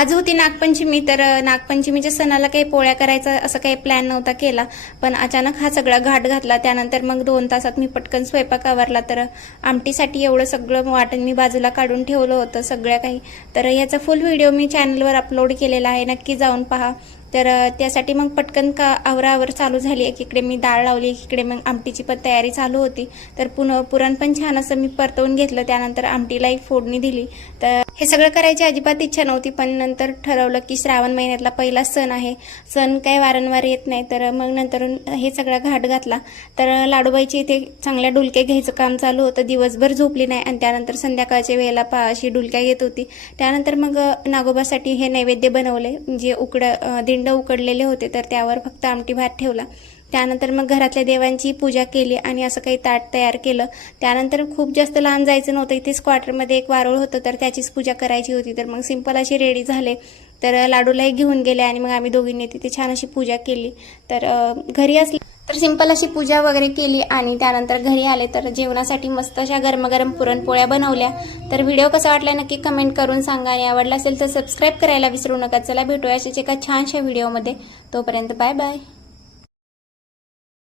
आज होती नागपंचमी, तर नागपंचमीच्या सणाला काही पोळ्या करायचा असं काही प्लॅन नव्हता केला, पण अचानक हा सगळा घाट घातला. त्यानंतर मग 2 तासात मी पटकन स्वयंपाक आवरला. तर आमटीसाठी एवढं सगळं वाटण मी बाजूला काढून ठेवलं होतं सगळ्या काही. तर याचा फुल व्हिडिओ मी चॅनलवर अपलोड केलेला आहे, नक्की जाऊन पहा. तर त्यासाठी मग पटकन आवरावर चालू झाली. एकीकडे मी डाळ लावली, एकीकडे मग आमटीची पण तयारी चालू होती. तर पुरण पण छान असं मी परतवून घेतलं. त्यानंतर आमटीला एक फोडणी दिली. तर हे सगळं करायची अजिबात इच्छा नव्हती, पण नंतर ठरवलं की श्रावण महिन्यातला पहिला सण आहे, सण काही वारंवार येत नाही. तर मग नंतर हे सगळा घाट घातला. तर लाडूबाईची इथे चांगल्या डुलक्या घ्यायचं काम चालू होतं. दिवसभर झोपली नाही आणि त्यानंतर संध्याकाळच्या वेळेला अशी डुलक्या घेत होती. त्यानंतर मग नागोबासाठी हे नैवेद्य बनवले, जे दिंड उकडलेले होते. तर त्यावर फक्त आमटी भात ठेवला. त्यानंतर मग घरातल्या देवांची पूजा केली आणि असं काही ताट तयार केलं. त्यानंतर खूप जास्त लांब जायचं नव्हतं, इथेच क्वार्टरमध्ये एक वारुळ होतं, तर त्याचीच पूजा करायची होती. तर मग सिंपल अशी रेडी झाले. तर लाडूलाही घेऊन गेले आणि मग आम्ही दोघींनी तिथे छान अशी पूजा केली. तर घरी असली तर सिंपल अशी पूजा वगैरे केली आणि त्यानंतर घरी आले. तर जेवणासाठी मस्त अशा गरमागरम पुरणपोळ्या बनवल्या. तर व्हिडिओ कसा वाटला नक्की कमेंट करून सांगा आणि आवडला असेल तर सबस्क्राईब करायला विसरू नका. चला भेटूया अशाच एका छानशा व्हिडिओमध्ये. तोपर्यंत बाय बाय.